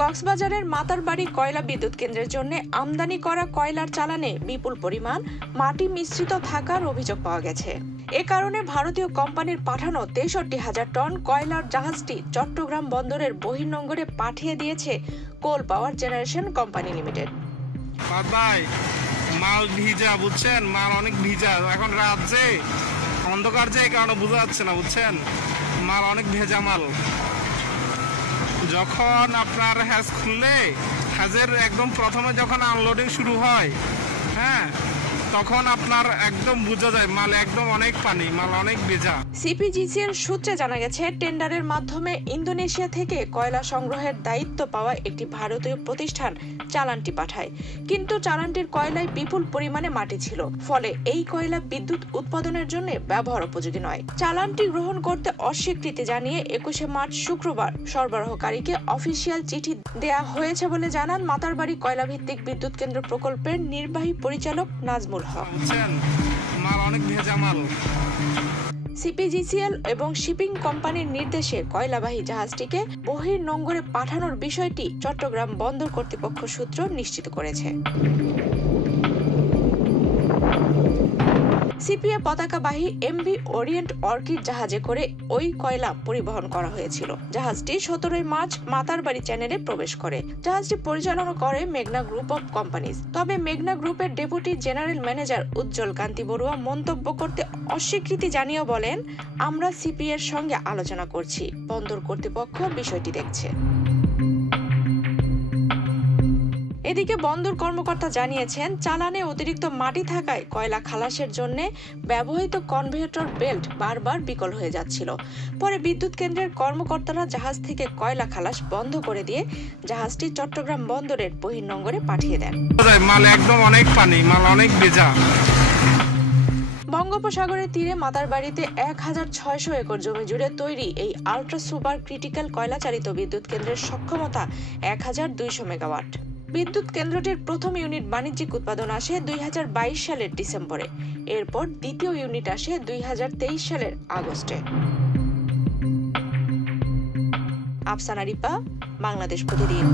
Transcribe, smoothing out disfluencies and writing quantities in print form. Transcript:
কক্সবাজারের মাতারবাড়ি কয়লা বিদ্যুৎ কেন্দ্রের জন্য আমদানি করা কয়লার চালানে বিপুল পরিমাণ মাটি মিশ্রিত থাকার অভিযোগ পাওয়া গেছে। এ কারণে ভারতীয় কোম্পানির পাঠানো ৬৩,০০০ টন কয়লার জাহাজটি চট্টগ্রাম বন্দরের বহির্নোঙরে পাঠিয়ে দিয়েছে কোল পাওয়ার জেনারেশন কোম্পানি লিমিটেড। মাল ভিজা, বুঝছেন, মাল অনেক ভিজা। এখন রাত যে অন্ধকার যে কারণে বোঝা যাচ্ছে না, বুঝছেন, মাল অনেক ভেজা মাল। যখন আপনার হ্যাজ খুললে, হ্যাজের একদম প্রথমে যখন আনলোডিং শুরু হয়, হ্যাঁ, তখন আপনার একদম বোঝা যায় মাল একদম অনেক পানি, মাল অনেক ভেজা। সিপিজিসিএল সূত্রে জানা গেছে, টেন্ডারের মাধ্যমে ইন্দোনেশিয়া থেকে কয়লা সংগ্রহের দায়িত্ব পাওয়া একটি ভারতীয় প্রতিষ্ঠান চালানটি পাঠায়, কিন্তু চালানটির কয়লায় বিপুল পরিমাণে মাটি ছিল, ফলে এই কয়লা বিদ্যুৎ উৎপাদনের জন্য ব্যবহার উপযোগী নয়। চালানটি গ্রহণ করতে অস্বীকৃতি জানিয়ে ২১শে মার্চ শুক্রবার সরবরাহকারীকে অফিসিয়াল চিঠি দেয়া হয়েছে বলে জানান মাতারবাড়ি কয়লা ভিত্তিক বিদ্যুৎ কেন্দ্র প্রকল্পের নির্বাহী পরিচালক নাজমুল হক। মাল অনেক ভেজা মাল। সিপিজিসিএল এবং শিপিং কোম্পানির নির্দেশে কয়লাবাহী জাহাজটিকে বহির্নোঙরে পাঠানোর বিষয়টি চট্টগ্রাম বন্দর কর্তৃপক্ষ সূত্র নিশ্চিত করেছে। সিপিএ পতাকাবাহী এমভি ওরিয়েন্ট অর্কিড জাহাজে করে ওই কয়লা পরিবহন করা হয়েছিল। জাহাজটি ১৭ মার্চ মাতারবাড়ি চ্যানেলে প্রবেশ করে। জাহাজটি পরিচালনা করে মেঘনা গ্রুপ অব কোম্পানিজ। তবে মেঘনা গ্রুপের ডেপুটি জেনারেল ম্যানেজার উজ্জ্বল কান্তি বড়ুয়া মন্তব্য করতে অস্বীকৃতি জানিয়ে বলেন, আমরা সিপিএর সঙ্গে আলোচনা করছি, বন্দর কর্তৃপক্ষ বিষয়টি দেখছে। এদিকে বন্দর কর্মকর্তা জানিয়েছেন, চালানে অতিরিক্ত মাটি থাকায় কয়লা খালাসের জন্য ব্যবহৃত কনভেয়র বেল্ট বারবার বিকল হয়ে যাচ্ছিল। পরে বিদ্যুৎ কেন্দ্রের কর্মকর্তারা জাহাজ থেকে কয়লা খালাস বন্ধ করে দিয়ে জাহাজটি চট্টগ্রাম বন্দরের বহির্নোঙরে পাঠিয়ে দেন। মাল একদম অনেক পানি, মাল অনেক ভেজা। বঙ্গোপসাগরের তীরে মাতারবাড়িতে ১,৬০০ একর জমি জুড়ে তৈরি এই আল্ট্রা সুপার ক্রিটিক্যাল কয়লা চালিত বিদ্যুৎ কেন্দ্রের সক্ষমতা ১,২০০ মেগাওয়াট। বিদ্যুৎ কেন্দ্রটির প্রথম ইউনিট বাণিজ্যিক উৎপাদন আসে ২০২২ সালের ডিসেম্বরে। এরপর দ্বিতীয় ইউনিট আসে ২০২৩ সালের আগস্টে। আফসানা রিপা, বাংলাদেশ প্রতিদিন।